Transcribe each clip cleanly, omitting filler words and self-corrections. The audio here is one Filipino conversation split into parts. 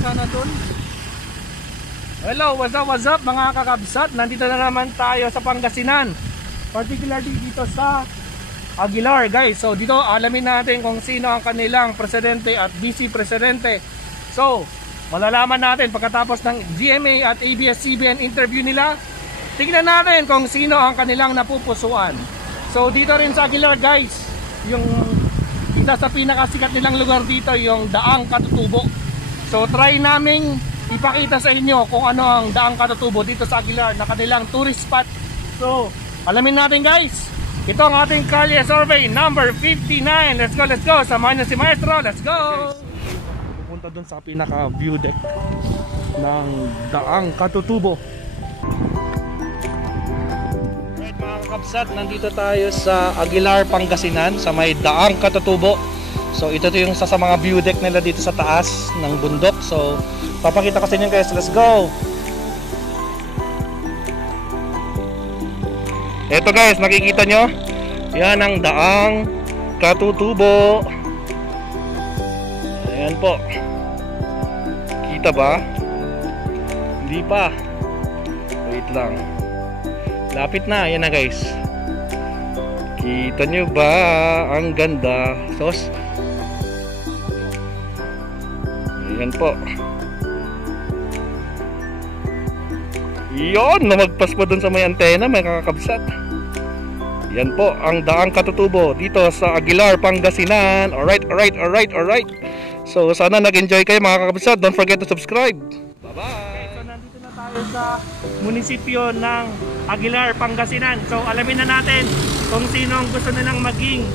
sana dun. Hello, what's up mga kakabsat? Nandito na naman tayo sa Pangasinan, particularly dito sa Aguilar guys. So dito alamin natin kung sino ang kanilang presidente at vice presidente. So malalaman natin pagkatapos ng GMA at ABS-CBN interview nila. Tingnan natin kung sino ang kanilang napupusuan. So dito rin sa Aguilar guys, yung isa sa pinakasikat nilang lugar dito yung Daang Katutubo. So try naming ipakita sa inyo kung ano ang Daang Katutubo dito sa Aguilar na kanilang tourist spot. So alamin natin guys. Ito ang ating kalye survey number 59. Let's go. Samahan niyo si Maestro. Let's go. Pupunta dun sa pinaka view deck ng Daang Katutubo. Right mga kakabsat, nandito tayo sa Aguilar, Pangasinan sa may Daang Katutubo. So ito yung sa mga view deck nila dito sa taas ng bundok. So papakita ko sa inyo guys. Let's go. Ito guys, nakikita nyo? Yan ang Daang Katutubo. Ayan po. Kita ba? Hindi pa. Wait lang. Lapit na, yan na guys. Kita nyo ba? Ang ganda. Sos. Ayan po. Yun, lumagpas pa dun sa may antena, may kakakabsat. Yan po ang Daang Katutubo dito sa Aguilar, Pangasinan. Alright. So sana nag-enjoy kayo mga kakabsat. Don't forget to subscribe. Bye-bye. Okay, so nandito na tayo sa munisipyo ng Aguilar, Pangasinan. So alamin na natin kung sino ang gusto nilang maging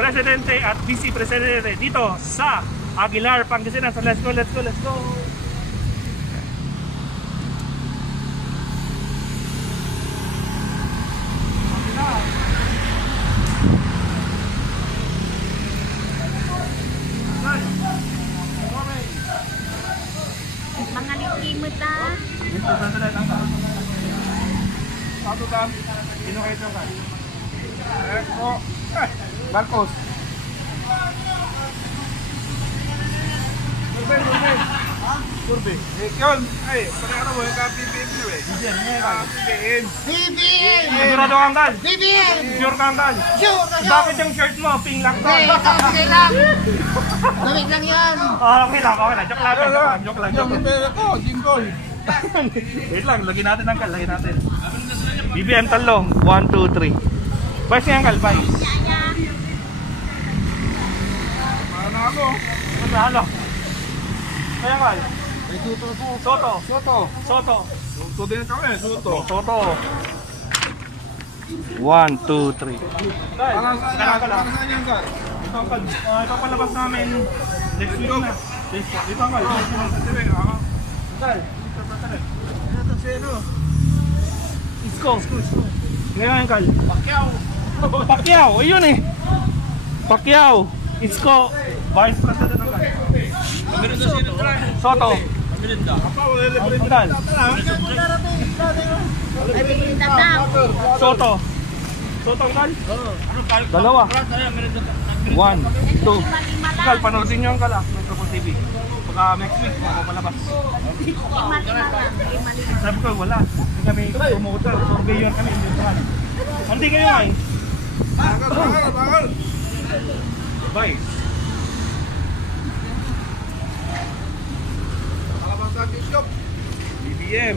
presidente at vice presidente dito sa Aguilar, Pangasinan. So let's go. Mga likimot ah. Dito sa salat ang satu kan. Sino kayo ito kan? Marcos. Survey. Yun. Ay, pareho mo yung BBM nyo eh. BBM. Sigurado kang kal? BBM. Sure kang kal? Sure. Bakit yung shirt mo? Pink lang to. Okay lang. Gawin lang yan. Okay lang. Joke lang. Yung pera ko, jingle. Wait lang, lagyan natin ang kal. BBM talong. 1, 2, 3. Vice nga kal, vice. Manalo. Kaya kal? Soto. Soto din kami, Soto. 1, 2, 3. Ito ang palabas namin next week na. Dito ang kal. Isko. Ngayon kal. Pacquiao. Ayun eh. Pacquiao. Isko. Vice President ang kal. Soto. Soto ang kal? Dalawa. 1, 2. Kal, panoodin nyo ang kal Metro TV. Pagka next week, mapapalabas. Sabi ko, wala. Kami promoter, surveyor kami. Hindi kayo ay? Bakal. Vice. BBM.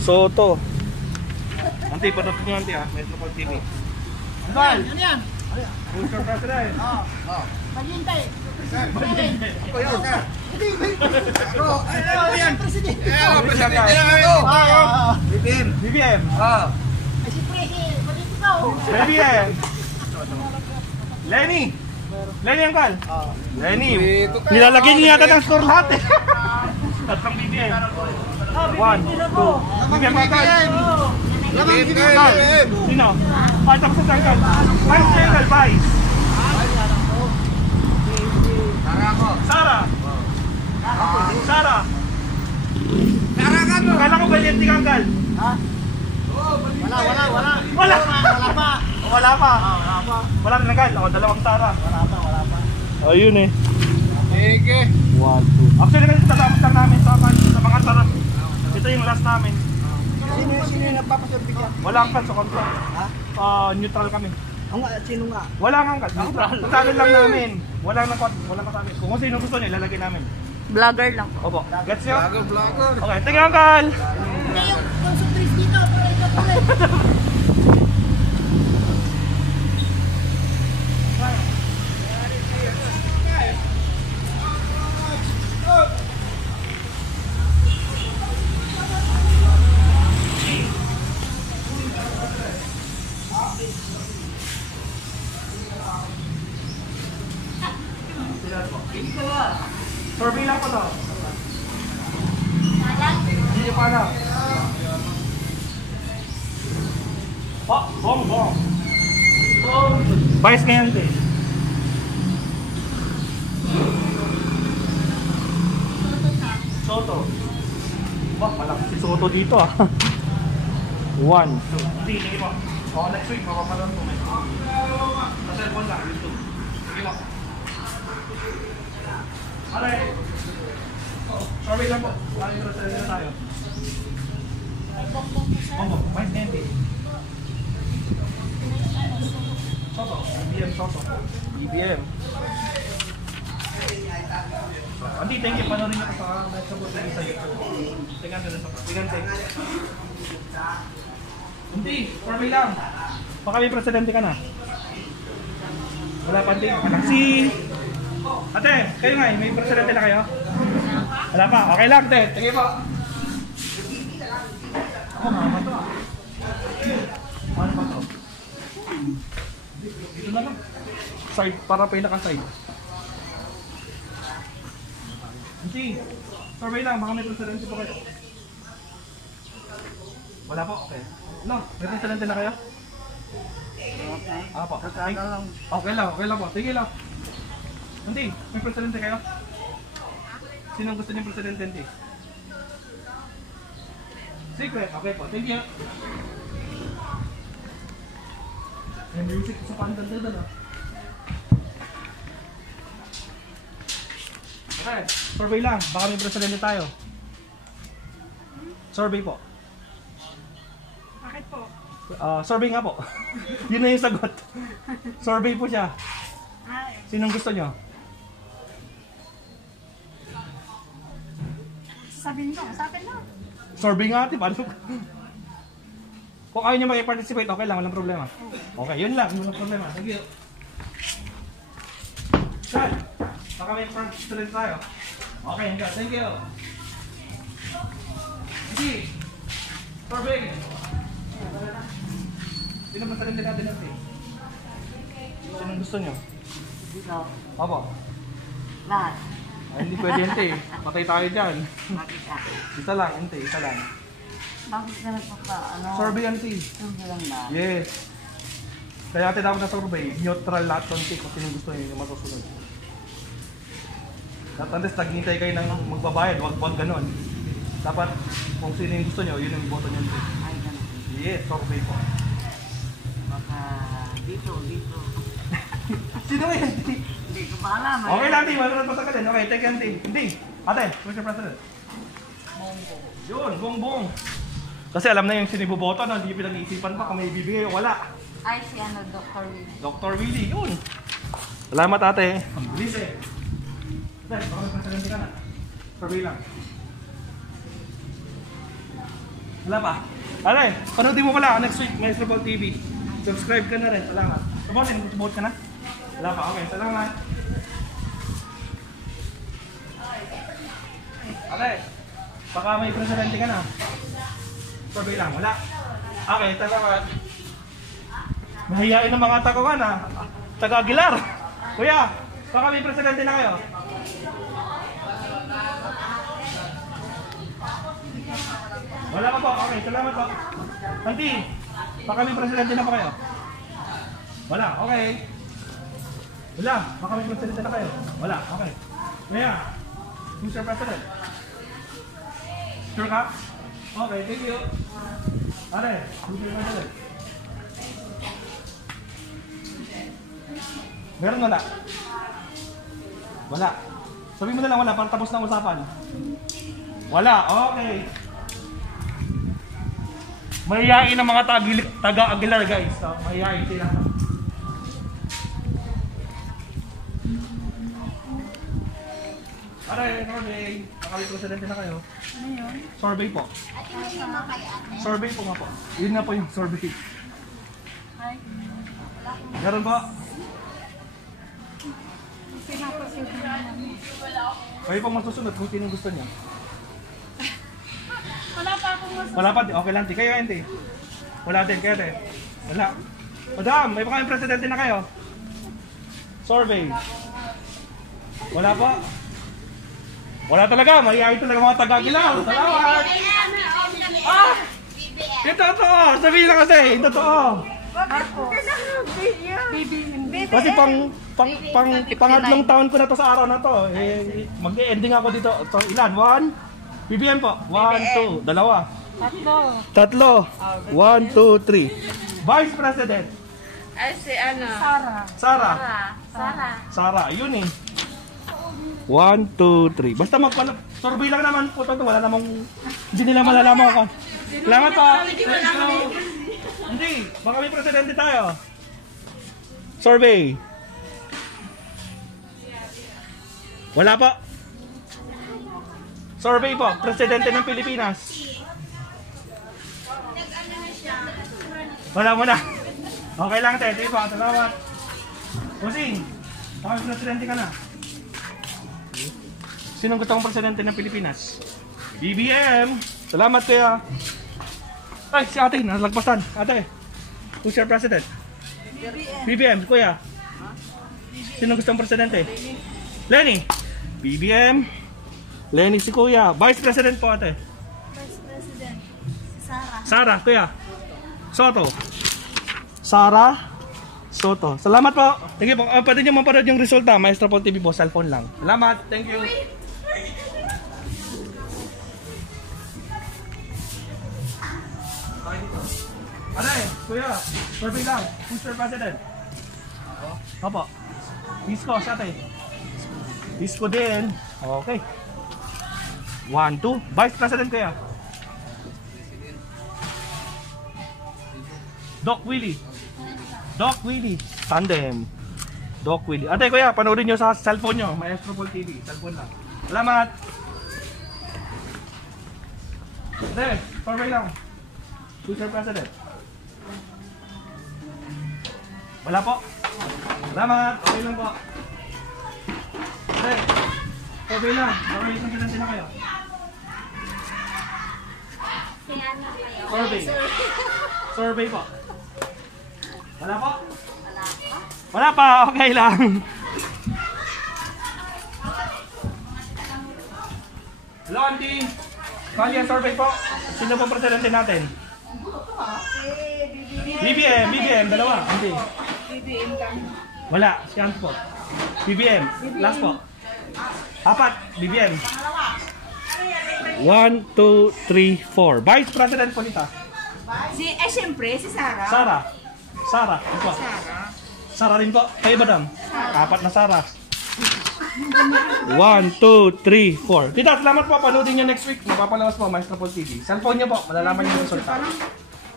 Soto. Anti, panood nyo anti Metro TV. Angkal! Ano yan? Future President. Maghintay. Ako yun. Ano yan? Presidente. BBM. Ay si Presidente. Balik ikaw. BBM. Lenny Angkal. Lenny. Nilalagyan niya yata ng score lahat eh. At ang BBM. 1, 2. BBM Angkal. Sino? Tapos sa Angkal. Vice Angkal, Vice. Sara. Kala ko Valiente ka Angkal. Ha? Wala pa. Wala rin Angkal. Dalawang Sara. Wala pa. Ayun eh. Sige. 1, 2. Actually, kasi tatapos lang namin sa mga sarap. Ito yung last namin. Sino yung nagpapasurbi dyan? Wala angkat sa kontra. Ha? Neutral kami. Ang sino nga? Wala ang angkat. Sasabi lang namin. Walang kasabi. Kung sino gusto niya, ilalagay namin. Vlogger lang. Opo. Gets nyo? Vlogger. Okay, tingnan Uncle! Hindi yung surprise dito. Para ito pala. Survey lang po to. Hindi nyo pa alam. Bong. Vice ngayon din. Soto. Malaki si Soto dito ah. 1, 2. Sige po. Next week, mapapanood po may. Sa cellphone lang, YouTube. Sige po. Alay. Survey lang po. Ano yung reserve na tayo? Bongbong. Vice ngayon din. Soto. EBM Soto. EBM. Andi, thank you. Panorin niyo ko sa support lagi sa YouTube. Tingnan ko na sa Tingnan. Hindi, survey lang. Baka may presidente ka na. Wala pa din. Si... Ate, kayo nga may presidente na kayo? Wala pa. Okay lang, ate. Tingin po. Ako, mama to ah. Ano ba to? Dito na lang. Side, para pinaka-side. Hindi. Survey lang, baka may presidente po kayo. Wala po? Okay. No, may presidente na kayo? Po. Okay lang po. Sige lang. Hindi, may presidente kayo? Sino gusto niyo presidente? Hindi. Secret. Okay po, thank you. May music sa pandal na doon ah. Okay, survey lang. Baka may presidente tayo. Survey po. Bakit po? Survey nga po. Yun na yung sagot. Survey po siya. Sinong gusto nyo? Sabihin mo, sa akin lang. Survey nga ate, paano? Kung ayaw nyo mag-participate, okay lang, walang problema. Okay, yun lang, walang problema. Thank you. Sir, baka may president tayo. Okay, thank you. Hindi. Survey. Sino ba presidente natin natin? Sinong gusto nyo? Dito. Opo. Lahat. Ay, hindi pwede ente. Patay tayo dyan. Bakit ka? Isa lang, ente. Isa lang. Bakit ka nagpapa, Survey ente. Survey lang na. Yes. Kaya tinawag na survey, neutral lahat konti kung sino gusto nyo yung masusunod. At unless naghintay kayo ng magbabayad, wag ganon. Dapat kung sino yung gusto nyo, yun yung boto nyo. Ay, ganun. Yes, survey po. Baka dito. Sino yan? Hindi ko pa alam. Okay lang, team. Wala na patagalin. Okay, take yan, team. Hindi. Ate, who's your president? Bongbong. Yun, Bongbong. Kasi alam na yung siniboboto, no? Hindi pinag-iisipan pa kung may ibibigay o wala. Ay, si ano, Dr. Willie. Dr. Willie, yun. Salamat ate. Ang bilis eh. Ate, baka may presidente ka na. Survey lang. Wala pa. Ate, panoodin mo pala next week, Maestro Ball TV. Subscribe ka na rin. Salamat. Subuhat ka na? Wala pa. Okay, salamat. Ate, baka may presidente ka na. Survey lang. Wala. Okay, salamat. Nahiyain ng mga takuan ha. Taga Aguilar. Kuya, baka may presidente na kayo. Wala pa po. Okay, salamat po. Auntie, baka may presidente na pa kayo. Wala, okay. Wala, baka may presidente na kayo. Wala, okay. Kuya, who's your president? Sure ka? Okay, thank you. Are, who's your president? Meron wala? Wala. Sabihin mo na lang wala para tapos na usapan. Wala, okay. Mahihain ang mga taga-Aguilar guys. So, mahihain sila. Aray, survey. Nakawit presidente na kayo. Ano yun? Survey po. Survey po nga po. Yun na po yung survey. Ay. Meron po. Pinapasunod naman. Kayo pong masusunod kung sino gusto niya. Wala pa akong mas... Wala pa, okay lang. Kayo, hindi. Wala din, kayo din. Wala. Madam, may pa kayong presidente na kayo. Survey. Wala pa. Wala talaga, mahihayin talaga mga taga-Aguilar. Salamat! Ah! Yung totoo! Sabihin lang kasi, yung totoo. Kasi pangatlong taon ko na to sa araw na to. Eh, mag-ending ako dito. So, ilan? 1? BBM po. 1, 2, dalawa. Tatlo. 1, 2, 3. Vice President. Ay, si ano? Sara. Sara. Yun eh. 1, 2, 3. Basta survey lang naman po ito. Wala namang, hindi nila malalaman ka. Salamat po. Thank you. Hindi, baka may presidente tayo. Survey. Wala po. Survey po, presidente ng Pilipinas. Wala mo na. Okay lang, Tete. Salamat. Kusing, baka may presidente ka na. Sinong gusto kong presidente ng Pilipinas? BBM! Salamat kaya. Ay, si ate, nalagpasan. Ate, who's your president? BBM, kuya. Sinong gusto kong presidente? Lenny. BBM. Lenny si kuya. Vice President po ate. Vice President. Si Sara. Sara, kuya. Soto. Sara Soto. Salamat po. Thank you po. Pwede nyo mapanood yung resulta. Maestro Paul TV po. Cellphone lang. Salamat. Thank you. Ate, kuya. Survey lang. Who's your president? Opo. Isko, sa ate. Isko din. Okay. 1, 2. Vice President kuya. Doc Willie. Doc Willie. Tandem. Doc Willie. Ate kuya, panoorin nyo sa cellphone nyo. Maestro Paul TV. Cellphone lang. Salamat. Ate, survey lang. Who's your president? Wala po. Salamat. Okay lang po. Ate, survey lang. Okay, isang presidente na kayo. Survey. Survey po. Wala po? Wala pa, okay lang. Hello, auntie. Kali ang survey po. Sino po presidente natin? BBM, dalawa. Auntie. Wala, si auntie po. BBM, last po. Apat, BBM. 1, 2, 3, 4. Vice President po nita. Siyempre, si Sara. Sara. Ito. Sara rin po. Kayo ba dam? Apat na Sara. 1, 2, 3, 4. Tita, salamat po. Panoodin nyo next week. Mapapalawas po, Maestro Paul TV. Cellphone nyo po. Malalaman nyo yung resulta.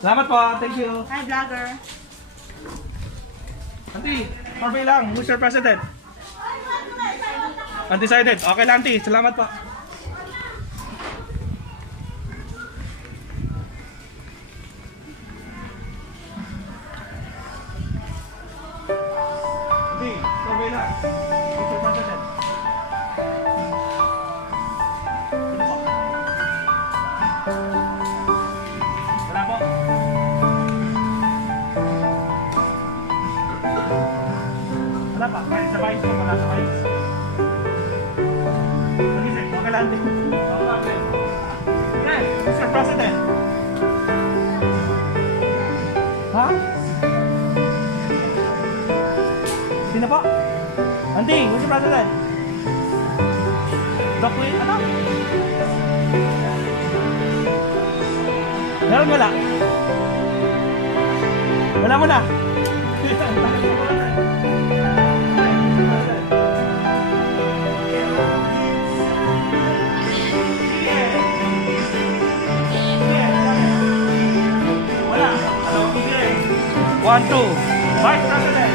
Salamat po. Thank you. Hi, vlogger. Auntie, survey lang. Who's your president? Undecided. Okay lang, auntie. Salamat po. Auntie, survey lang. Who's your president? Sino po? Wala po. Wala pa. Kahit sa vice po, wala sa vice. Nagisip, okay lang din. Okay. Okay, Mr. President. Ha? Sino po? Auntie, Mr. President. Doc Will, ano? Meron wala? Wala mo na? 1, 2. Vice President.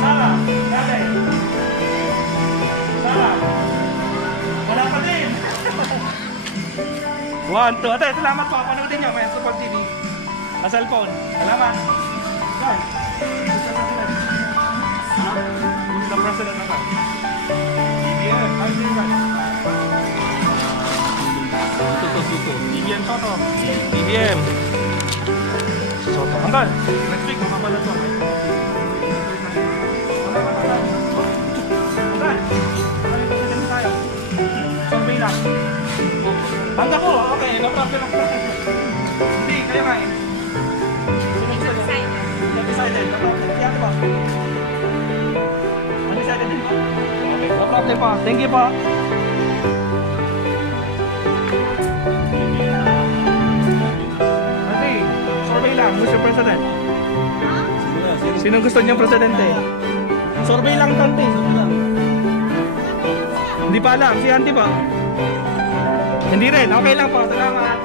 Sara. Dati. Sara. Wala pa din. 1, 2. Ate, salamat po. Panoodin niyo. May Super TV. Sa cellphone. Salamat. Guys. Mr. President na tayo. BBM. Ay, BBM. Suto. BBM Soto. BBM. Soto. Hanggal. Next week, makapala to. Hanggal. Hanggal tayo. Survey lang. Hangga po. Okay. No problem. Hindi. Kayo nga eh. Undecided. No problem. Kaya ba? Undecided din po. Okay. No problem po. Thank you po. Survey lang, Mr. President. Sinong gusto niyang presidente? Survey lang, Tanti. Hindi pa alam, si Auntie pa. Hindi rin, okay lang po, salamat.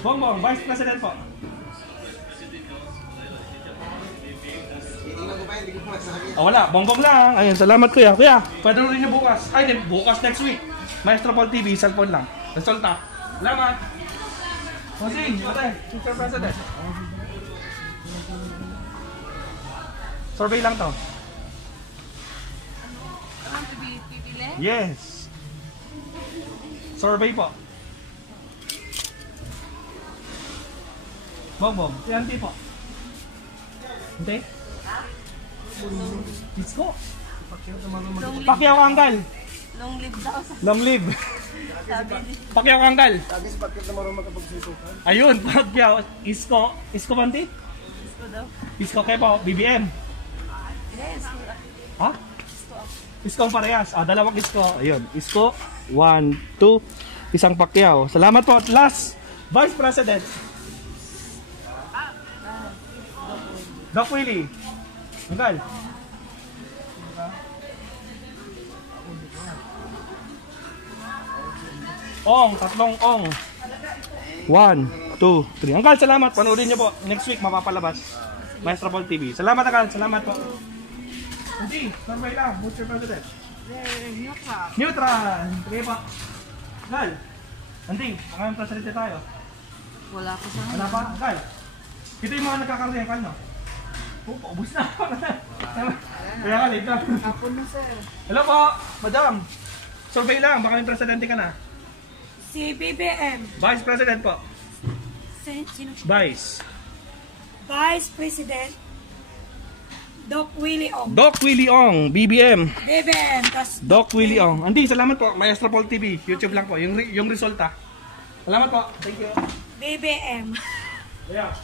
Bongbong, Vice President po. Oh, wala, bongbong lang. Ayun, salamat kuya. Kuya, pwede rin niyo bukas. Ay, bukas next week. Maestro Paul TV, cellphone lang. Resulta. Salamat. Mosing, ate, Mr. President. Survey lang to. Want to be pipili? Yes. Survey po. Bongbong, si Auntie po. Auntie? Isko. Pacquiao Anggal. Long live daw sa Long live. Pacquiao Anggal. Sabi sa bakit na marunong makapagsusukan. Ayun, Pacquiao. Isko. Isko Panti? Isko daw. Isko kayo po. BBM. Yes. Ha? Isko ang parehas. Dalawang Isko. Ayun. Isko. 1, 2. Isang Pacquiao. Salamat po. Last. Vice President. Doc Willie. Anggal. Ong, tatlong ong. 1, 2, 3. Anggal, salamat. Panoodin niyo po. Next week mapapalabas. Maestro Paul TV. Salamat Anggal, salamat po. Hindi, survey lang. Mr. President. Neutral. Neutral. Sige po. Anggal. Hindi, pangalan presidente tayo. Wala pa sa Wala pa? Anggal. Ito yung mga nagkakaroon ng paubos na ako. Kaya ka, late na. Kapon na sir. Hello po, madam. Survey lang, baka may presidente ka na. Si BBM. Vice President po. Sino? Vice. Vice President. Doc Willie Ong. Doc Willie Ong, BBM. BBM. Tas Doc Willie Ong. Andi, salamat po. Maestro Paul TV. YouTube lang po. Yung resulta. Salamat po. Thank you. BBM. Yeah.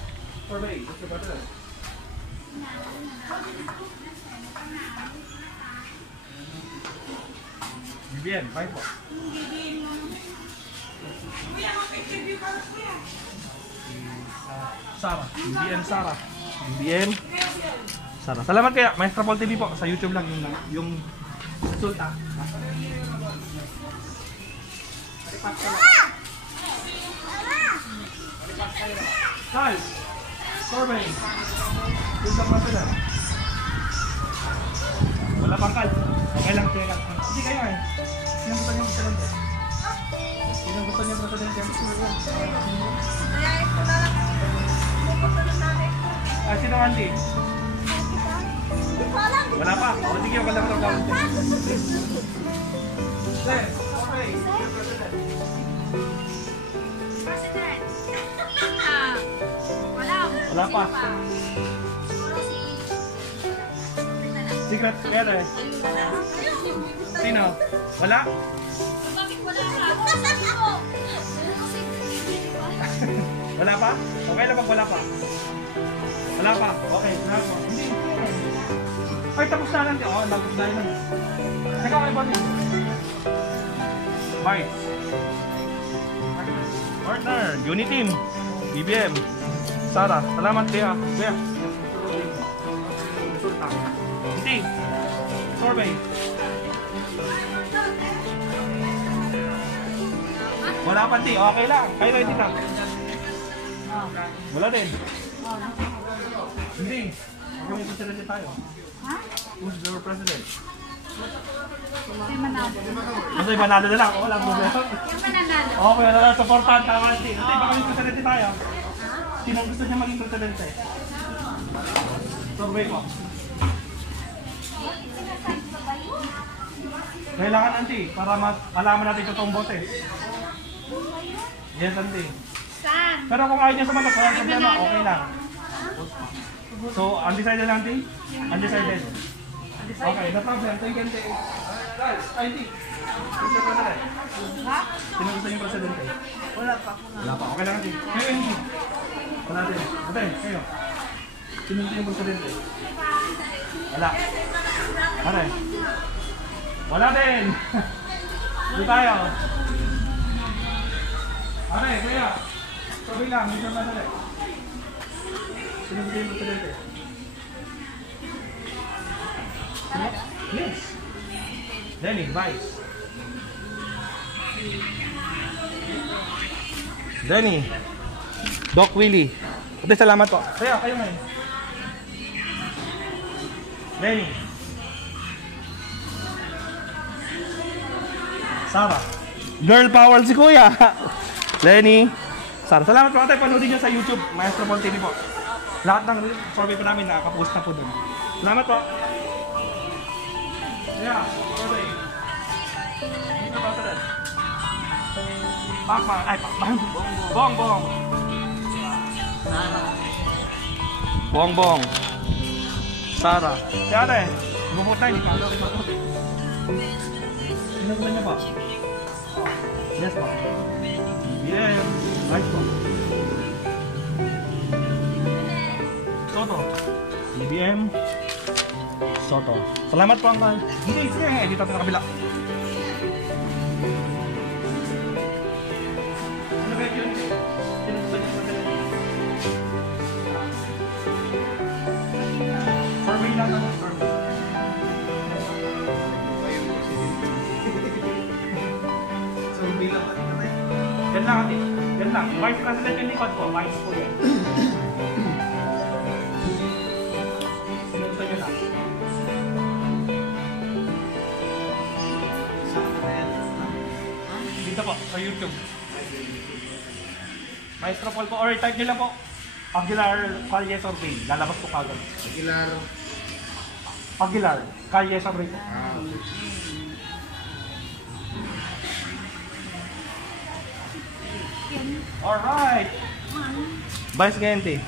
Survey. Mr. President. BBM. Bye po. Sara. BBM Sara. BBM Sara. Salamat kaya. Maestro Paul TV po. Sa YouTube lang yung resulta. Guys, survey. Yung sa president. Wala pang kal. Okay lang, okay lang. Hindi kayo eh. Sino gusto niyo presidente? Sino gusto niyo presidente? Kaya ito na lang. Pupunta na namin. Sino Andy? Wala pa. O sige, wala pa gawin. Sir, okay. President. Wala pa. Secret, kaya eh. Sino? Wala? Bakit wala ka? Wala pa? Okay lang pag wala pa. Wala pa? Okay, wala pa. Hindi. Ay, tapos na lang. Oo, dahil lang. Teka, okay ba din? Bye. Partner, Uniteam, BBM, Sara. Salamat kaya. Kaya. Resulta. Hindi. Survey. Wala pa, Auntie. Okay lang. Kayo ready na? Wala din. Hindi. Huwag may president tayo. Ha? Who's your president? May manalo. Basta yung manalo na lang. Wala problema. Yung mananalo. Okay, wala lang. Supportan. Tama, Auntie. Auntie, baka may presidente tayo. Sino ang gusto niya maging presidente? Survey ko. Kailangan, Auntie, para malaman natin yung totoong bote. Yes, Auntie. Saan? Pero kung ayaw niya sumagot, walang problema, okay lang. So, undecided, Auntie? Undecided. Okay, no problem. Thank you, Auntie. Auntie, gusto yung presidente? Ha? Sino gusto yung presidente? Wala pa. Wala pa. Okay lang, Auntie. Kayo, Auntie. Wala din. Ate, kayo. Sino gusto yung presidente? Wala. Ate. Wala din. Dito tayo. Ate, kaya. Sabi lang, hindi naman dali. Sino gusto yung presidente? Sino? Yes. Denny, Vice. Denny. Doc Willie. Ate, salamat po. Kaya, kayo ngayon. Denny. Sarah. Girl power si Kuya. Lenny. Sarah. Salamat po ate. Panoodin nyo sa YouTube. Maestro Paul TV po. Lahat ng survey po namin nakaka-post na po dun. Salamat po. Yeah. Survey. Dito ba ito din? Pakma. Ay, pakma. Bong, bong. Bong, bong. Sarah. Kaya ate. Gumot na. Hindi pa alo. Sino ba niya po? Yes po. Yes. Right po. Soto. BBM. Soto. Salamat po, Uncle. Hindi, sige. Dito sa kabila. Ano ba yun? Sino gusto niya magaling? Survey lang ako. Survey. Survey lang ako. Yan lang, ate. Yan lang. Vice President yung likod po. Vice po yan. Sino gusto nyo lang? Dito po, sa YouTube. Maestro Paul po. Or type nyo lang po. Aguilar Calle Survey. Lalabas po kagad. Aguilar Calle Survey po. Alright. Vice Gente.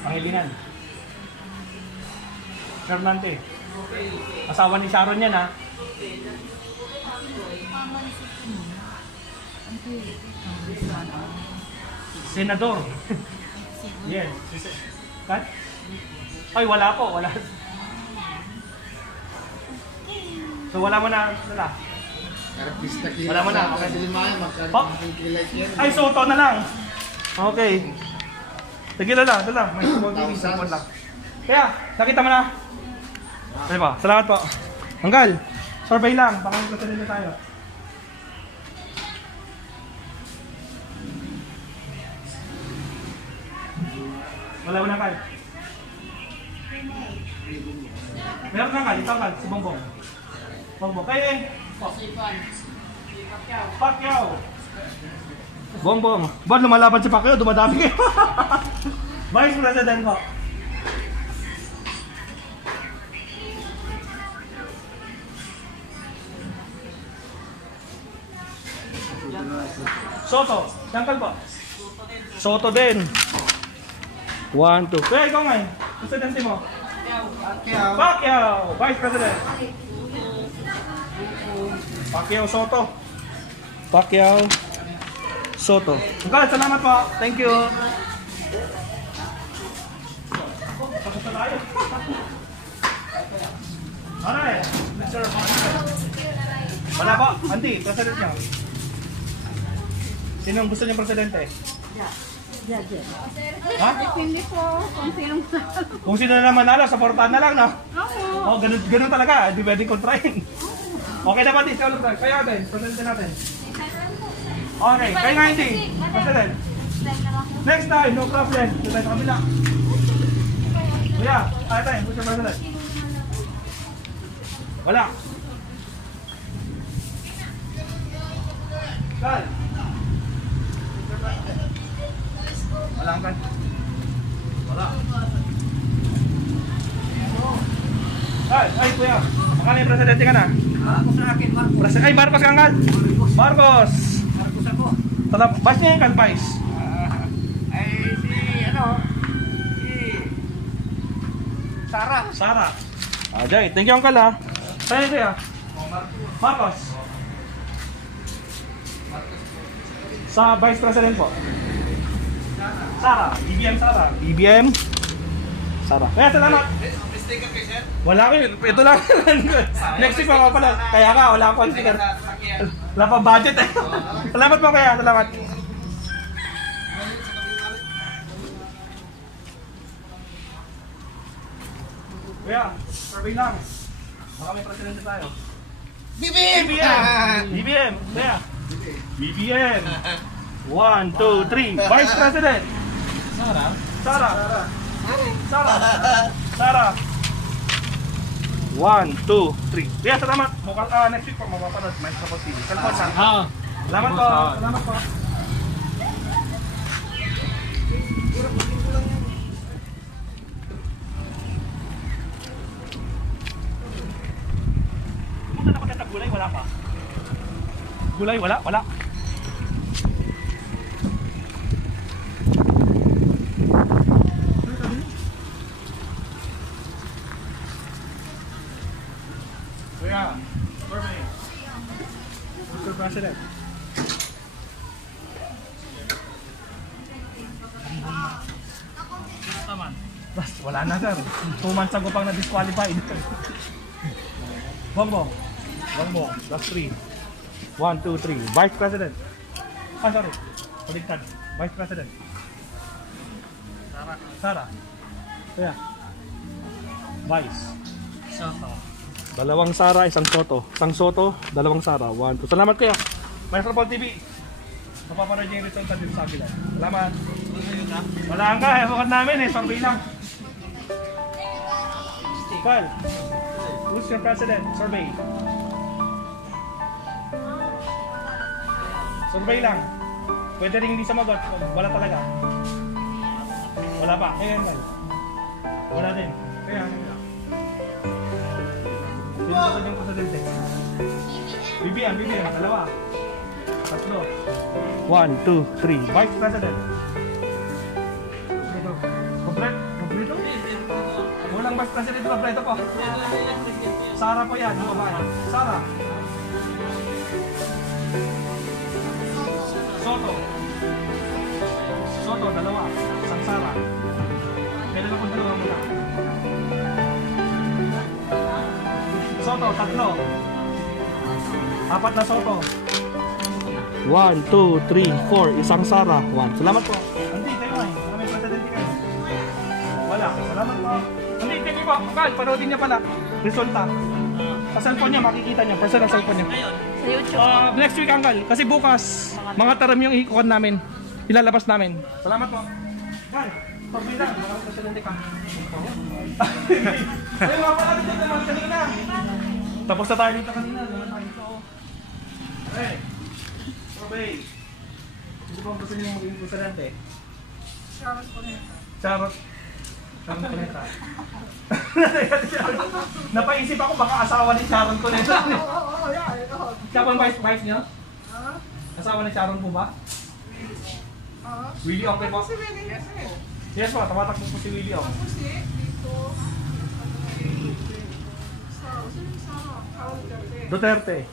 Pangilinan. Fernante. Asawa ni Sharon yan, ha? Senador. Yes. Kat? Ay, wala po. Wala. So, wala mo na. Wala. Wala mo na. Okay. Ay, Soto na lang. Okay. Sige na lang. Ito lang. May sumon lang. Kaya, nakita mo na. Sige po. Salamat po. Hanggal. Survey lang. Baka magkasanin na tayo. Wala mo na, Kal. Meron na, Kal. Ito, Kal. Si Bongbong. Bongbong. Kayo eh. Pacquiao. Bongbong. Ba't lumalaban si Pacquiao? Dumadami kayo. Vice President po. Soto. Sangkal po. Soto din. 1, 2. Kaya ikaw nga eh. Presidente mo. Pacquiao. Vice President. Pacquiao Soto. Pacquiao Soto. Okay, salamat po. Thank you. Tapos na tayo. Alright. Mr. Wala po. Auntie, president niyo. Sino ang gusto niyong presidente? Ha? Depende po kung sinong Kung sino na naman manalo, supportahan na lang, no? Opo. Oh, ganun talaga. Hindi pwede kontrahin. Okay na ba, Tis? Kaya natin, presente natin. Okay, kaya nga hindi. President. Next time, no problem. Dito tayo sa kabila. Kuya, kaya tayo. Mr. President. Wala. Kal. Wala ang kan. Wala. Ay, kuya. Makala yung presidente ka na? Ako sa akin, Marcos. Ay, Marcos Kangal. Marcos. Marcos ako. Bas niya yung kalpais. Ay, si Sarah. Sara. Ajay, thank you Uncle ha. Sa'yo kuya? Marcos. Sa Vice President po. Sara. BBM Sara. BBM Sara. Kaya salamat. Mistake ka kay sir? Wala ko yun. Ito lang. Next week ako pala. Kaya ka, wala akong sticker. Wala pa budget eh. Salamat po kaya. Salamat. Kuya, survey lang. Baka may presidente tayo. BBM! BBM. Kuya. BBM. 1, 2, 3. Vice President. Sara. Sara. Sara. Sara. 1, 2, 3. Kuya, salamat. Next week po, mapapanood. Maestro po TV. Cellphone lang. Salamat po. Salamat po. Pumunta na ba sa gulay? Wala pa. Gulay? Wala? Wala. Kuya, perfect. Mr. President. Bas, wala na sir. 2 months ago pang na-disqualified. Bongbong. Bongbong. That's 3. 1, 2, 3. Vice President. Ah, sorry. Paligtad. Vice President. Sara. Sara. Kuya. Vice. Soto. Dalawang Sara, isang Soto. Isang Soto, dalawang Sara. 1, 2. Salamat kuya. Maestro Paul TV. Napapanood niyo yung resulta dito sa akin. Salamat. Wala nga, ewan namin eh. Survey lang. Carl, who's your president? Survey. Survey lang. Pwede rin hindi sumagot. Wala talaga. Wala pa. Kaya yan. Wala din. Kaya ano lang. Sino ba yung presidente? BBM. Dalawa. Tatlo. 1, 2, 3. Vice President. Kompleto? Walang Vice President kompleto po. Sara po yan. Yung babae. Sara. Soto, dalawa. Isang Sara. Kailan ako dalawa mula? Soto, tatlo. 4 na Soto. 1, 2, 3, 4. Isang Sara. 1. Salamat po. Hindi, kayo ay. Baka may presidente kayo. Wala. Salamat po. Hindi, thank you po. Kal, panoodin niya pala. Resulta. Sa cellphone niya, makikita niya. Personal cellphone niya. Sa YouTube. Next week, Uncle. Kasi bukas, mga taram yung ikot namin. Ilalabas namin. Salamat po. Kal, pagbilang. Baka may presidente ka. Ay, mga pala dito naman kanina. Tapos na tayo dito kanina. Naman tayo dito. Okay. Survey. Sino bang gusto niyo maging presidente? Charot Cuneta. Napaisip ako baka asawa ni Sharon Cuneta. Siya ba ang vice niyo? Asawa ni Sharon po ba? Willie okay po? Yes po, tawatak mo po si Willie okay. Duterte.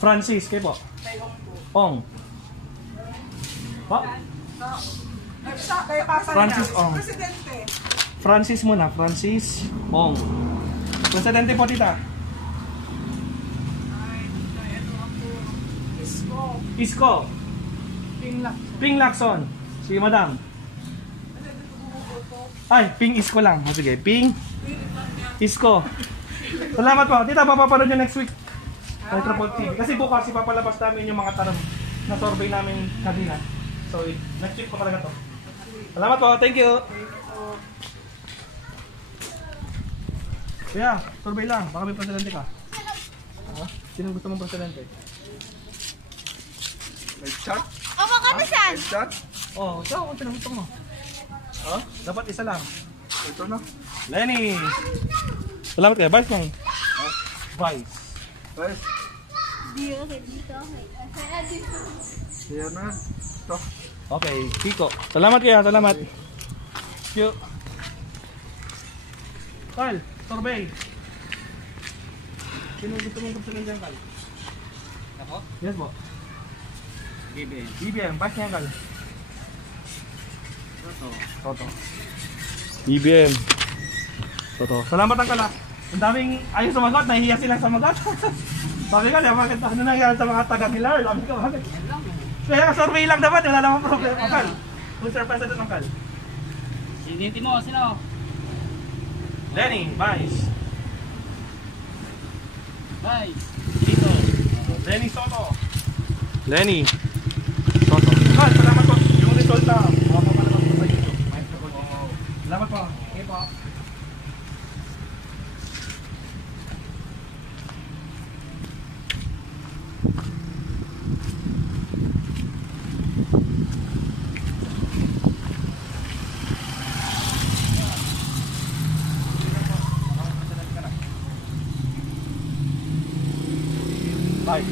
Francis, kayo po? Ong. Pa? Francis Ong. Francis muna, Francis Ong. Presidente po tita. Isko. Ping Lacson. Si Madam. Ay, Ping Isko lang. O, sige, Ping Isko. Salamat po. Tita, papapanood nyo next week. Metropol TV. Kasi bukas ipapalabas namin yung mga tanong na survey namin kanina. So, next week pa talaga to. Salamat po. Thank you. Kuya, survey lang. Baka may presidente ka. Sino gusto mong presidente? May chat? O, makano siyan? May chat? Oh, ikaw kung sino gusto mo. Oh, dapat isa lang. Ito na. Lenny. Salamat kayo. Vice mong. Vice. Guys, Dito, dito. siya na. Ito. Okay, Kiko. Salamat kayo. Salamat. Thank you. Carl, survey. Sino gusto mong presidente dyan, Carl? Ako? Yes po. BBM. BBM, Vice niya, Carl. Toto. BBM. Toto. Salamat ang kala. Ang daming ayaw sumagot, nahihiya silang sumagot. Sabi ko, bakit ano nangyari sa mga taga-Pilar? Sabi ko, bakit? Kaya survey lang dapat, wala namang problema, Kal. Mr. President ng Kal. Sinitin mo, sino? Lenny, Vice. Guys, dito. Lenny Soto. Lenny Soto. Kal, salamat po. Yung resulta, mapapalabas po sa YouTube. Salamat po. Okay po. Bye.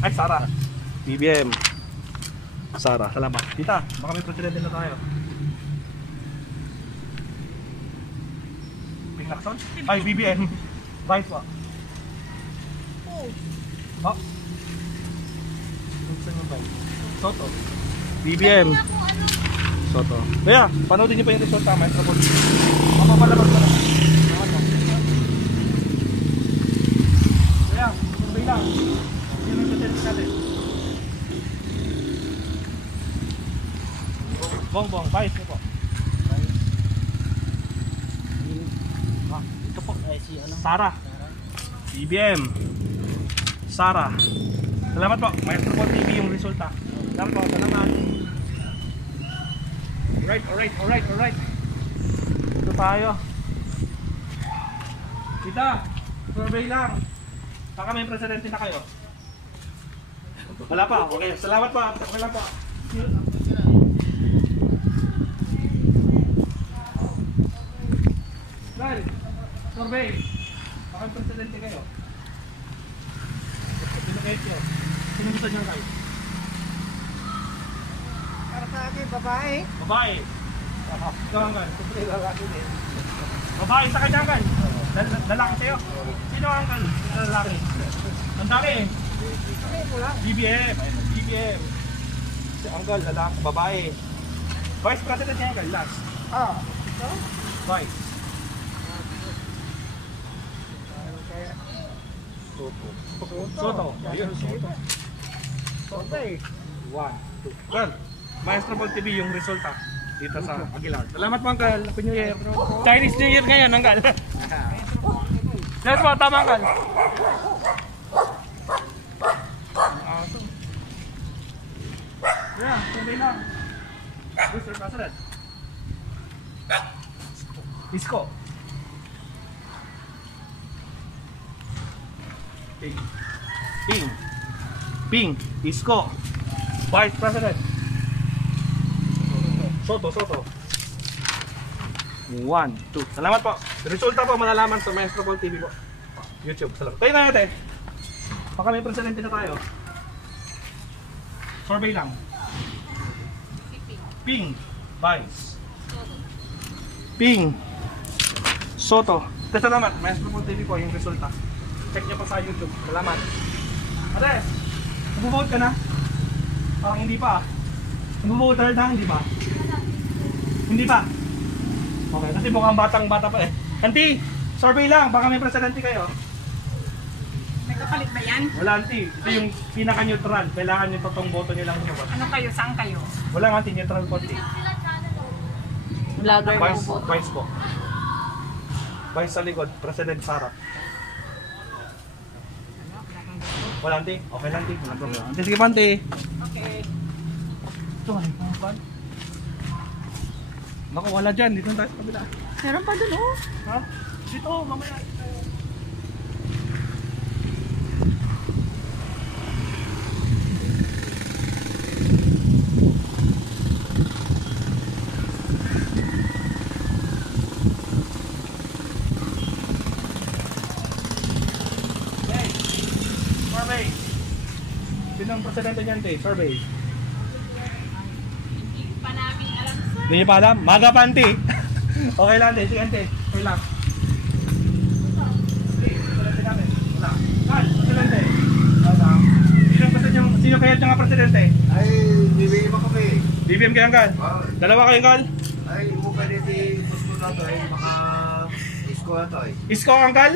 Ay, Sara. BBM. Sara, salamat. Tita, baka may presidente na tayo. Ping Lacson? Ay, BBM. Vice pa. Ha? Gusto nyo ba? Soto. BBM. Soto. Kaya, panoodin nyo pa yung result tama. Mapapalabas ko na. Kaya, sabay lang. Yun ang presidente natin. Bongbong, Vice niyo po. Ito po, si ano? Sara. BBM. Sara. Salamat po. Maestro po TV yung resulta. Salamat po. Salamat. Alright. Ito tayo. Kita. Survey lang. Baka may presidente na kayo. Wala pa. Okay. Salamat po. Wala pa. Well, survey. Baka may presidente kayo. Sino kayo? Sino gusto nyo kayo? Para sa akin, babae. Babae. Ikaw ang kan. Babae sa kanya kan. Lalaki sa'yo. Sino ang kan? Lalaki. Ang dami eh. BBM. BBM. Si Anggal, lalaki. Babae. Vice President niya Anggal, last. Ito? Vice. Soto. Ayun, Soto. Soto eh. 1, 2. Well, Maestro Ball TV yung resulta dito sa Aguilar. Salamat po, Anggal. Happy New Year. Chinese New Year ngayon, Anggal. Yes po, tama, Anggal. Awesome. Yeah, tuloy lang. Mr. President. Isko. Ping. Isko. Vice President. Soto. 1, 2. Salamat po. Resulta po malalaman sa Maestro Ball TV po. YouTube. Salamat. Tayo na natin. Baka may presidente na tayo. Survey lang. Ping. Vice. Ping. Soto. Salamat. Maestro Ball TV po yung resulta. Check nyo pa sa YouTube. Salamat. Ate, nag-vote ka na? Parang hindi pa. Nag-voter na, hindi ba? Hindi pa? Okay, kasi mukhang batang-bata pa eh. Auntie, survey lang. Baka may presidente kayo. Kapalit ba yan? Wala auntie. Ito yung pinaka-neutral. Kailangan yung totoong boto nyo lang lumabas. Ano kayo? Saan kayo? Wala auntie, neutral po auntie. Vlogger Vice po. Vice sa likod, President Sara. Wala auntie? Okay lang auntie. Walang problema. Auntie, sige pa auntie. Okay. Ito, ay pang. Naku, wala dyan. Dito na tayo sa kabila. Meron pa dun oh. Ha? Dito, mamaya. Okay. Survey. Sino ang presidente niyan, te? Survey. Pa namin alam sa... Hindi niyo pa alam? Maga pa, auntie. Okay lang, auntie. Sige, auntie. Okay lang. Sige, presidente namin. Wala. Kal, presidente. Wala. Sino kaya yung presidente? Ay, bibigyan mo kami. BBM kaya, Kal? Ah, Dalawa kayo, Kal? ay, mo pwede si Gusto na to eh. Baka isko na to eh. Isko ang Kal?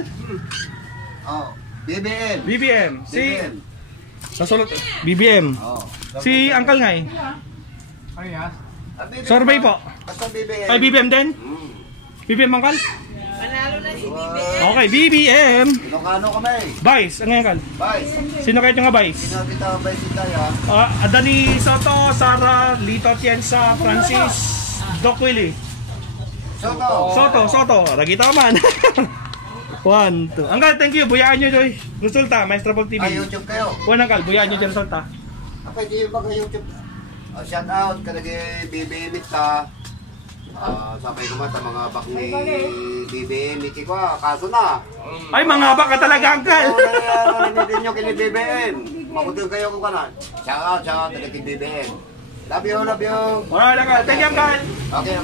Oh, BBM. BBM. Si... BBM. Nasulot. BBM. Oh. Si Uncle nga eh. Ah, BBM Survey ba? po. Basta BBM. Ay, BBM din? Hmm. BBM, Uncle? Panalo na si Okay, BBM. Ilocano kami. Vice. Ano yan, Uncle? Bye. Sino kaya yung Vice? Sinabita ang bye si Taya. Adani Soto, Sara, Lito Atienza, Francis, Doc Willie. Soto. Nakita ka man. 1, 2. Uncle, thank you. Buyaan nyo, Joy. Resulta, Maestro Pog TV. Ay, YouTube kayo. One, Uncle. Buyaan nyo dyan resulta. Ako, di ba kayo YouTube? Shout out ka naging BBM ka. Sabay ko sa mga bak ni BBM ko. Kaso na. Ay, mga baka talaga, Uncle. Narinig nyo kini BBM. Mabuti kayo kung kanan. Shout out talaga kini BBM. Love you. Alright, Uncle. Thank you, Uncle. Okay.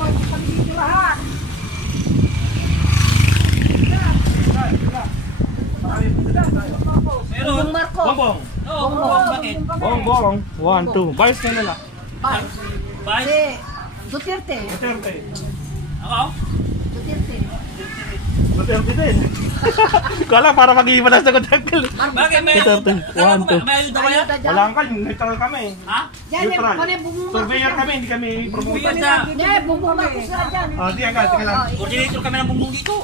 Bongbong Marco. Bongbong. Oo, bakit? Bongbong. 1, 2. Vice na nila. Bye. Si Duterte. Duterte. Ako? Duterte. Duterte din. Kala para mag-iiba lang sa Uncle. Bakit may... Duterte. 1, 2. May ayuda kayo? Wala Uncle, neutral kami. Ha? Neutral. Bongbong Marco. Surveyor kami, hindi kami promoter. Bigyan sa... Hindi, Bongbong Marco sila dyan. Di Uncle, tingnan lang. Coordinator kami ng bumbong dito.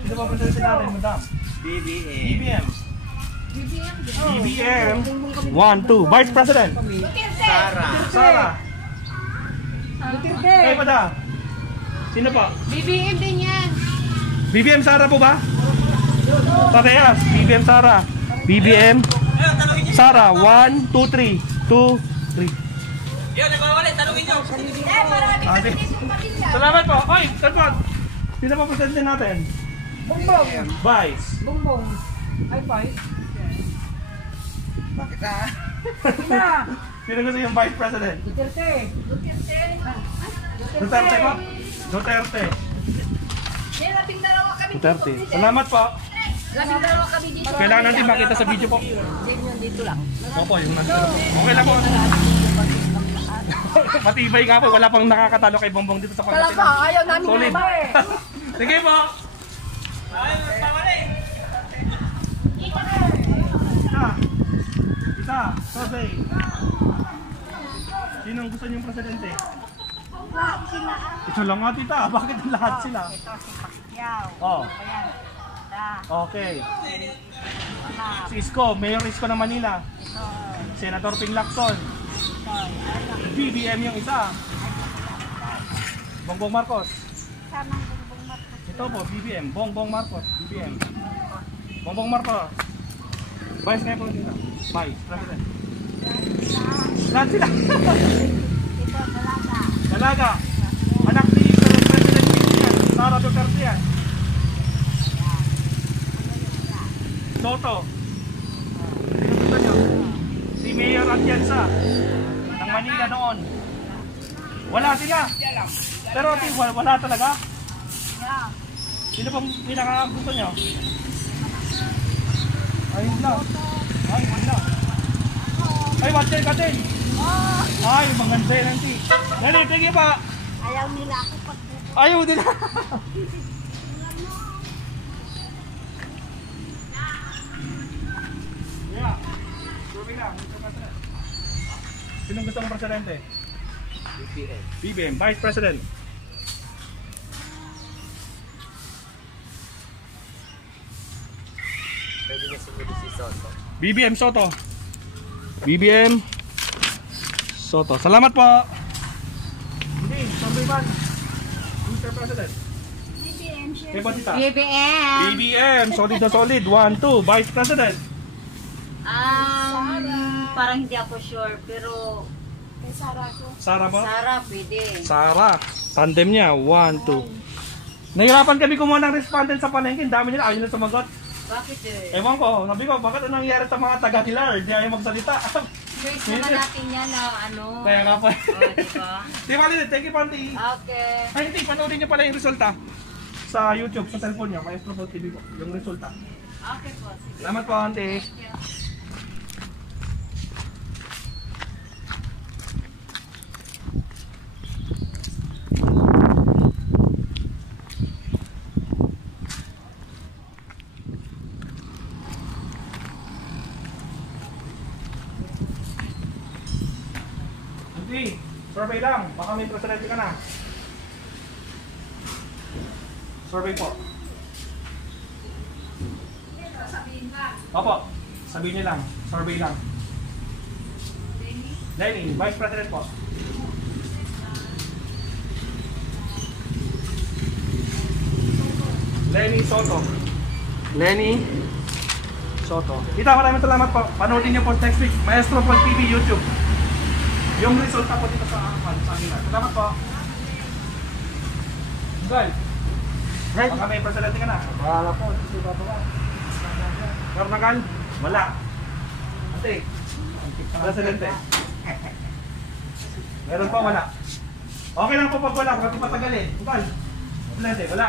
Sino ba presidente natin, madam? BBM. BBM. BBM. 1, 2. Vice President. Sara. Duterte. Kayo pa da? Sino pa? BBM din yan. BBM Sara po ba? Parehas. BBM Sara. BBM Ayun, talungin niyo. Sara. 1, 2, 3. 2, 3. Yun, nagwawalay, talungin niyo. Ate. Salamat po. Oy, Talpot. Sino pa presidente natin? Bongbong. Vice. Bongbong. Ay, Vice. Bakit na? Sino gusto yung Vice President? Duterte. Duterte po? Duterte. Labing dalawa kami Duterte. Salamat po. Labing dalawa kami dito. Kailangan natin makita sa video po. Dito lang. Opo, yung nandito. Okay lang po. Matibay nga po. Wala pang nakakatalo kay Bongbong dito sa Wala pa, Pangasinan. ayaw namin Solid. naman eh. Sige po. Isa. Survey. Sino ang gusto niyong presidente? Ito lang nga tita. Bakit lahat sila? Ito si Pacquiao. Oh. Ayan. Okay. Si Isko, Mayor Isko ng Manila. Ito. Senator Ping Lacson. BBM yung isa. Bongbong Marcos. Samang Bongbong Marco. Ito po, BBM. Bongbong Marcos. BBM. Bongbong Marcos. Vice ngayon po dito. Vice. President. Lahat sila. Ito, Dalaga. Dalaga. Anak ni President yan. Sara Duterte yan. Soto. Sino gusto nyo? Si Mayor Atienza ng Manila noon. Wala sila. Pero wala talaga. Sino pang pinaka gusto nyo? Ayun lang. Ay, wala. Ay, watcher ka din. Ay, maganda yan, auntie. Dali, tingin pa. Ayaw nila ako pag Ayaw nila. Yeah. Survey lang. Mr. President. Sinong gusto mong presidente? BBM. Vice President. BBM Soto. BBM Soto. Salamat po. Hindi, survey man. Mr. President. BBM, sure. Kay Batita. BBM. BBM, solid na solid. 1, 2. Vice President. Parang hindi ako sure, pero Kay Sara ko. Sara po? Sara, pwede. Sara. Tandem niya. 1, 2. Nahirapan kami kumuha ng respondent sa palengke. Ang dami nila. Ayaw na sumagot. Bakit eh? Ewan ko. Sabi ko, bakit anong nangyari sa mga taga-Hilar? Hindi ayaw magsalita. Wait naman natin yan na ano. Kaya nga po. Oh, diba? Di ba, thank you, Panty. Okay. Ay, hindi. Panoodin niyo pala yung resulta. Sa YouTube, sa cellphone niyo. Maestro po TV po. Yung resulta. Okay po. Sige. Salamat po, Auntie. Auntie, survey lang. Baka may presidente ka na. Survey po. Opo, sabihin niyo lang. Survey lang. Lenny, Vice President po. Lenny Soto. Lenny Soto. Kita, maraming salamat po. Panoodin niyo po next week. Maestro po TV YouTube. Yung resulta po dito sa kanila. Salamat po. Guys, baka may presidente ka na. Wala po. Karnagal? Wala. Ate, presidente. Meron po, wala. Okay lang po pag wala, pag patagalin. Bukal. Presidente, wala.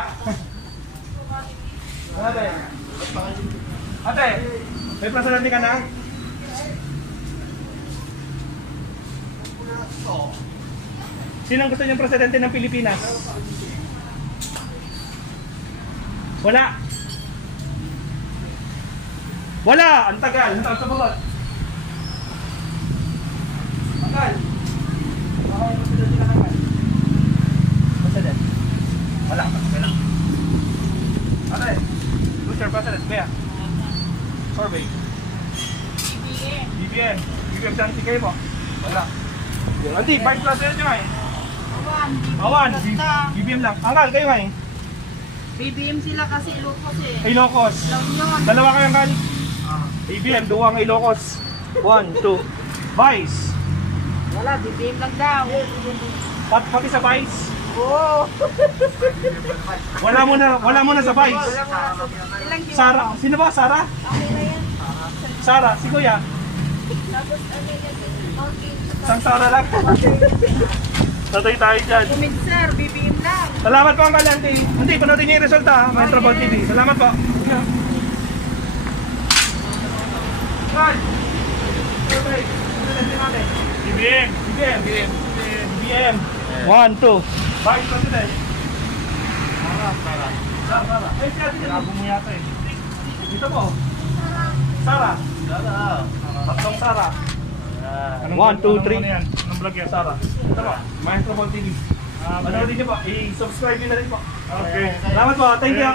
Ate, ate, may presidente ka na? Sino ang gusto niyong presidente ng Pilipinas? Wala. Wala! Ang tagal! Ang tagal sa bugot. Tagal. Baka yung presidente ka naman. President. Wala. Wala. Ate, Mr. President, kaya? Survey. BBM. BBM. BBM saan si kayo po? Wala. Auntie, Vice President nyo nga eh. Awan. BBM lang. Anggal, kayo nga eh. BBM sila kasi Ilocos eh. Ilocos. Dalawa kayong kan? BBM, duwang Ilocos. 1, 2. Vice. Wala, BBM lang daw. Pati sa Vice. Oo. Wala mo na sa Vice. Ilang Sara, sino ba? Sara? Okay na yan. Sara, si Kuya. Tapos ano yan? Okay. Isang Sara lang. Tatay tayo dyan. Sir, BBM lang. Salamat po ang kalanti. Hindi, panoodin niyo yung resulta ha. Maestro Ball TV. Salamat po. Guys! Survey. BBM. BBM. BBM. BBM. 1, 2. Vice President. Sara. Ay, siya din. Labo mo yata eh. Dito po. Sara. Tatlong Sara. 1, 2, 3. Anong vlog yan? Sara. Ito po. Maestro Ball TV. Panoodin niyo po. I-subscribe niyo na rin po. Okay. Salamat po. Thank you.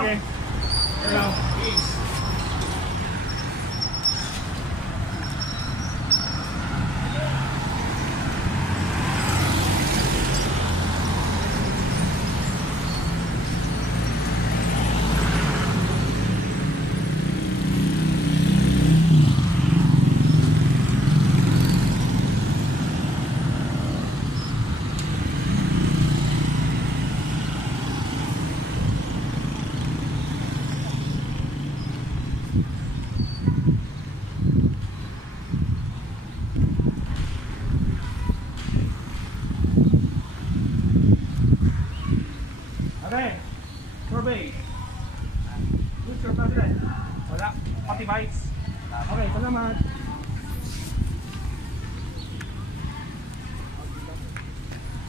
Hello. Peace. Okay, survey. Who's your president? Wala, pati Vice. Okay, salamat.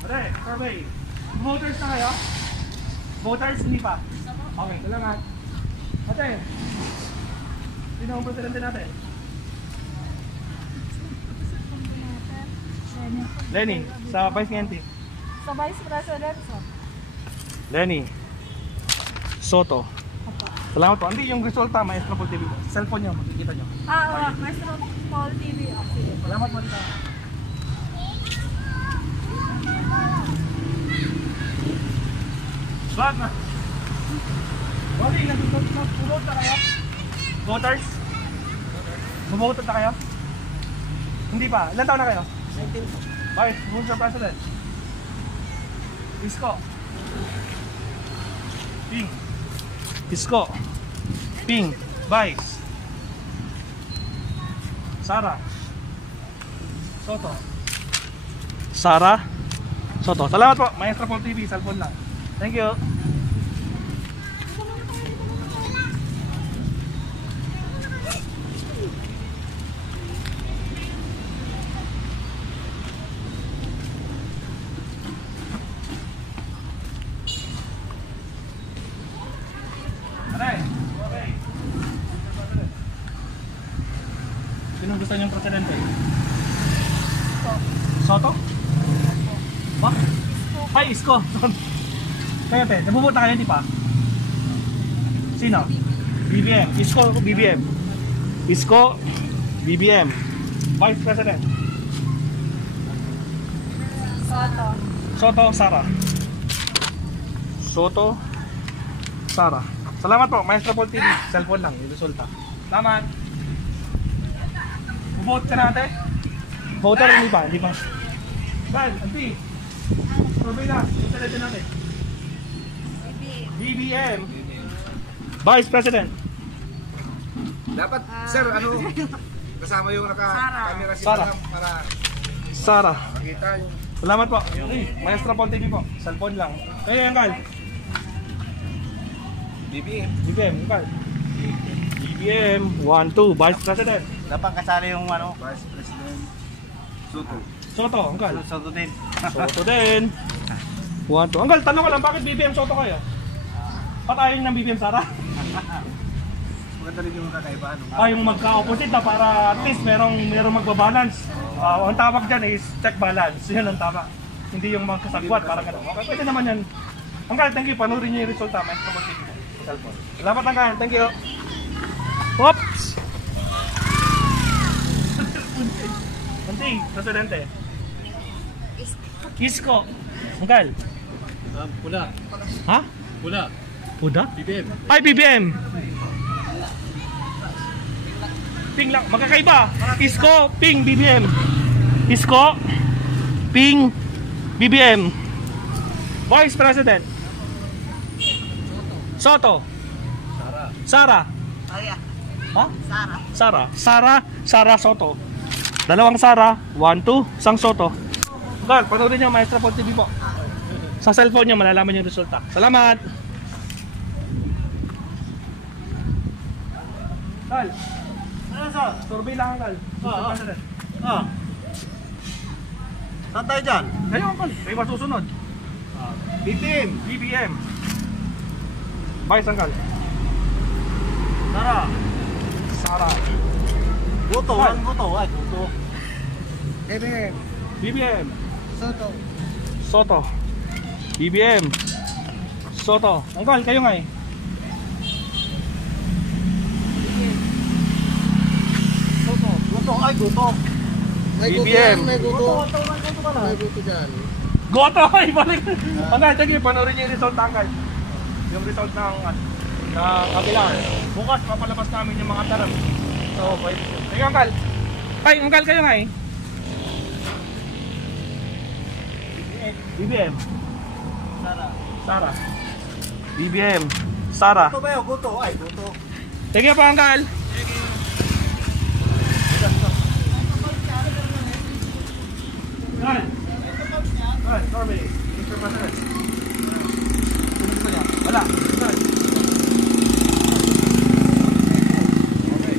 Okay, survey. Voters na kayo? Voters, hindi pa. Okay, salamat. Ate, sino ang presidente natin? Lenny, sa Vice Ngenti. Sa Vice President, so. Lenny. Soto. Salamat po. Hindi yung resulta, Maestro Paul TV. Cellphone nyo, makikita nyo. Maestro Paul TV. Sige. Salamat po dito. Ba't na? Wali, nagtutulog na kayo? Voters? Bumotot na kayo? Hindi pa. Ilan taon na kayo? 19. Bakit? Who's your president? Isko. Ping. Isko. Ping. Vice. Sara. Soto. Sara. Soto. Salamat po. Maestro Paul TV. Cellphone lang. Thank you. Sino gusto niyong presidente? Soto? Ba? Ay, Isko. Kaya te, nabubuta kayo, di pa? Sino? BBM. Isko, BBM. Isko, BBM. Vice President. Soto. Soto, Sara. Soto, Sara. Salamat po, Maestro Paul TV. Cellphone lang, yung resulta. Salamat. Vote ka na, ate? Voter, hindi pa? Hindi pa. Val, auntie. Survey na. Presidente natin. BBM. Vice President. Dapat, sir, ano, kasama yung naka-camera Sara. para Sara. makita yung... Salamat po. Maestro Paul TV po. Cellphone lang. Kayo yan, Val. BBM. BBM, Val. BBM. 1, 2. Vice President. Dapat kasali yung ano, Vice President Soto. Soto, Anggal. Soto din. Soto din. 1, 2. Anggal, tanong ko lang, bakit BBM Soto kayo? Patayin ng BBM Sara? Maganda rin yung kakaiba, no? Yung magka-opposite na para at least merong magbabalance. Ang tawag dyan is check balance. Yun ang tama. Hindi yung magkasagwat, parang gano'n. Okay, pwede naman yan. Anggal, thank you. Panurin niyo yung resulta. May promotion ko sa cellphone. Salamat, Anggal. Thank you. Oops! Kunting, presidente. Isko. Anggal. Pula. Ha? Pula. Puda? BBM. Ay, BBM! Ping lang. Magkakaiba. Isko, Ping, BBM. Isko, Ping, BBM. Vice President. Soto. Sara. Ha? Sara. Sara Soto. Dalawang Sara. 1, 2. Isang Soto. Gal, panoorin niyo Maestro Paul TV po. Sa cellphone niyo malalaman yung resulta. Salamat! Gal. Ano sa? Survey lang, Gal. Saan tayo dyan? Kayo, Gal. Kayo masusunod. BBM. BBM. Vice, Gal. Sara. Sara. Buto. Saan? Ang buto. Ay, buto. BBM. BBM. Soto. Soto. BBM. Soto. Gal, kayo nga eh. Buto. Buto. Ay, buto. BBM. May guto. May buto dyan. Goto! Ay, balik! Gal, sige, panoorin niyo yung result, Gal. Yung result ng kabila. Bukas, mapalabas namin yung mga tarap. So, pwede. Sige, Gal. Ay, Gal, kayo nga eh. BBM. Sara. BBM. Sara. Buto ba yun? Buto. Ay, buto. Sige po, Gal. Gal. Gal, Norby. Mr. President. Ano gusto niya? Wala. Gal. Okay.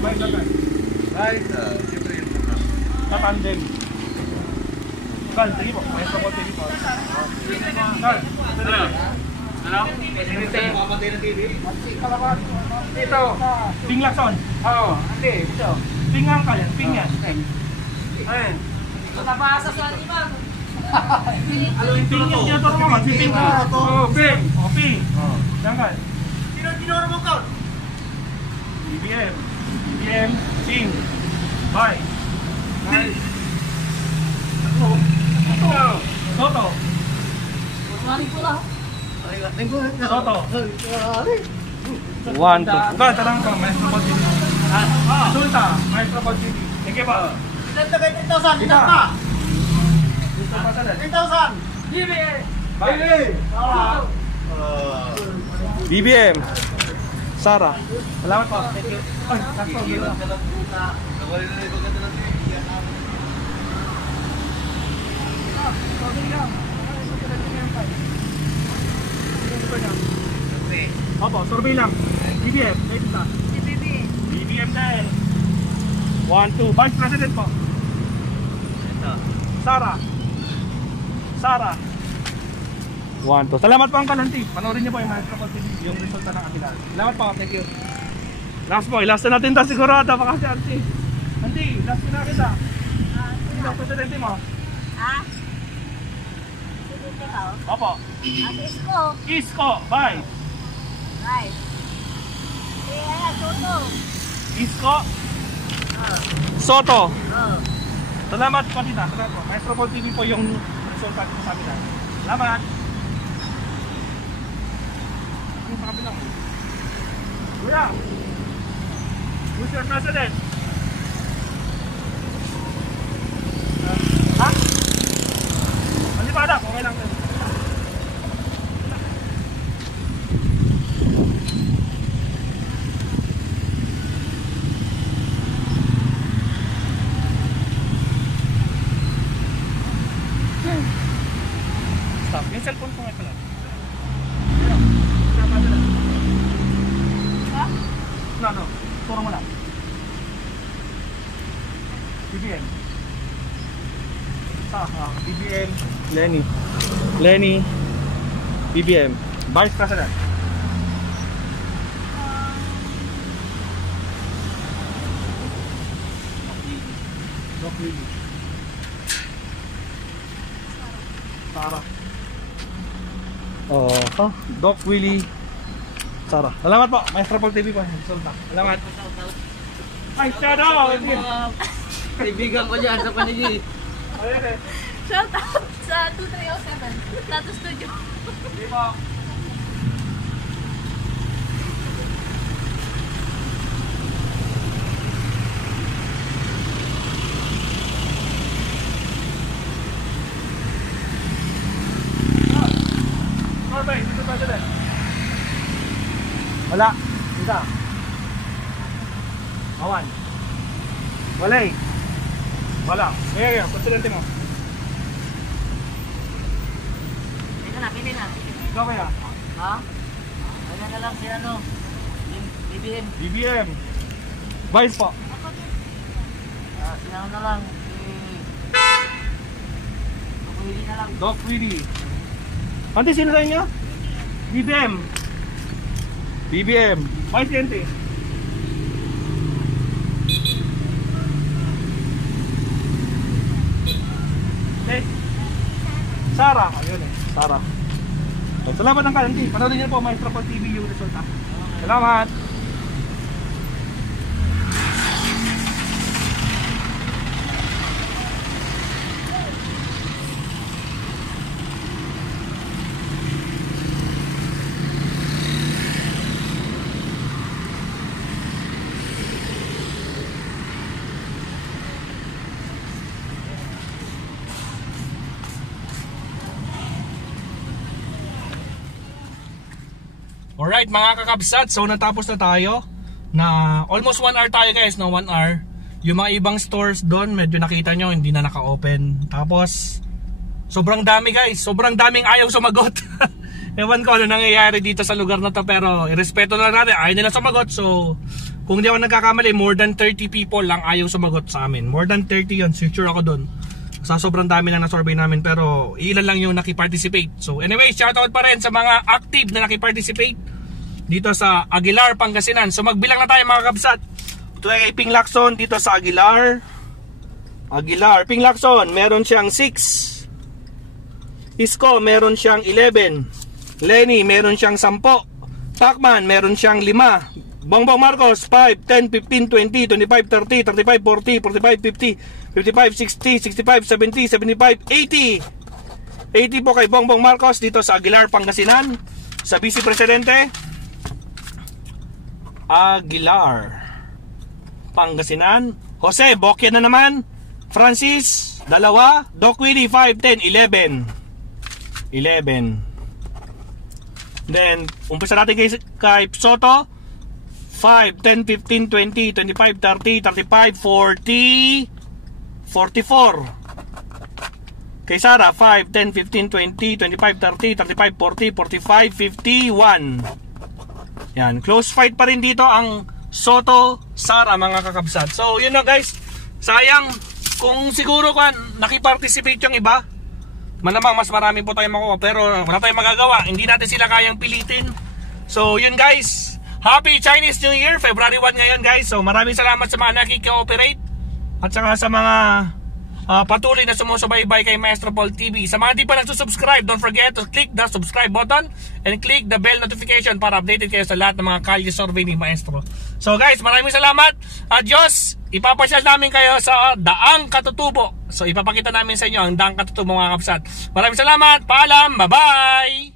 Bye, Gal. Guys, siyempre yung Tatandem. Gal, sige po. Maestro Paul TV po. Gal. Ano? Presidente. Mamatay ng TV. Ito. Ping Lacson. Oo, hindi. Ito. Ping Angkal yan. Ping yan. Ayun. Napasa sa animal. Ano yung tinuturo mo? Si Ping. Oh, Ping. Oh, Ping. Oh, jangan. Sino tinuro mo ka? BBM. BBM. Ping. Bye. Bye. Toto. Mari pula. Toto. 1, 2. Ika, tarang ka. Maestro Pagdini. Sulta. Maestro Pagdini. Sige ba? Ilan na kayo 10,000? Ilan ka? Gusto pa talan. 10,000! BBM. Bye. BBM. Sara. Salamat po. Thank you. Ay, sakto. Opo, survey lang. BBM, may isa. BBM din. 1, 2. Vice President po. Sara. Sara. 1, 2. Salamat po ang Kalanti. Panoorin niyo po yung Maestro TV, yung resulta ng Aguilar. Salamat po. Thank you. Last po. Last na natin ito sigurado. Baka si Auntie. Auntie, last na kita. Sino ang Presidente mo? Ha? Sige ka. Opo. Atis ko. Isko. Vice. Right. Eh, Soto. Isko. Soto. Oh. Salamat po dito. Salamat po. Maestro TV po yung resulta dito sa Aguilar. Salamat. Ang sa kabilang. Kuya. Who's your president? Ha? Malipad okay lang. Stop. Yung cellphone ko nga pala. No. Turo mo lang. BBM. BBM. Lenny. BBM. Vice President. Doc Willie. Sara. Doc Willie. Sara. Salamat po. Maestro Paul TV po. Salamat. Ay, shadow! Kaibigan ko dyan sa panigid. Shout out sa 2307. Tato Studio. Di po. Corbay, dito pa sila. Wala. Dito. Awan. Wala eh. Wala. Kaya, presidente mo. Pili na. Ikaw kaya? Ha? Ano na lang si ano? BBM. BBM. Vice po. Sinano na lang. Pili na lang. Doc Willie. Ante, sino sa inyo? BBM. BBM. Vice Presidente. Sara. Ayun eh. Sara. Salamat ng Kalanti. Panoorin niyo po Maestro Paul TV yung resulta. Salamat. Alright mga kakabsat, so natapos na tayo na almost 1 hour tayo guys, no? 1 hour. Yung mga ibang stores doon, medyo nakita nyo, hindi na naka-open. Tapos, sobrang dami guys, sobrang daming ayaw sumagot. Ewan ko ano nangyayari dito sa lugar na to, pero irespeto na natin, ayaw nila sumagot. So, kung di ako nagkakamali, more than 30 people lang ayaw sumagot sa amin. More than 30 yun, sure ako doon. Sa sobrang dami na na-survey namin, pero ilan lang yung nakiparticipate. So anyway, shoutout pa rin sa mga active na nakiparticipate dito sa Aguilar, Pangasinan. So magbilang na tayo mga kabsat. Ito ay Ping Lacson dito sa Aguilar. Aguilar. Ping Lacson, meron siyang 6. Isko, meron siyang 11. Lenny, meron siyang 10. Pacman, meron siyang 5. Bongbong Marcos, 5, 10, 15, 20, 25, 30, 35, 40, 45, 50, 55, 60, 65, 70, 75, 80. 80 po kay Bongbong Marcos dito sa Aguilar, Pangasinan. Sa Vice Presidente, Aguilar, Pangasinan. Jose, bokya na naman. Francis, 2. Doc Willie, 5, 10, 11. 11. Then, umpisa natin kay Soto. 5, 10, 15, 20, 25, 30, 35, 40, 44. Kay Sara, 5, 10, 15, 20, 25, 30, 35, 40, 45, 51. Yan, close fight pa rin dito ang Soto, Sara, mga kakabsat. So, yun na guys. Sayang, kung siguro nakiparticipate yung iba, malamang mas marami po tayong makuha. Pero wala tayong magagawa. Hindi natin sila kayang pilitin. So, yun guys. Happy Chinese New Year. February 1 ngayon guys. So, maraming salamat sa mga nakikooperate. At saka sa mga patuloy na sumusubaybay kay Maestro Paul TV. Sa mga di pa nagsusubscribe, don't forget to click the subscribe button and click the bell notification para updated kayo sa lahat ng mga kalye survey ni Maestro. So guys, maraming salamat. Adios. Ipapasyal namin kayo sa Daang Katutubo. So ipapakita namin sa inyo ang Daang Katutubo mga kapsat. Maraming salamat. Paalam. Bye-bye.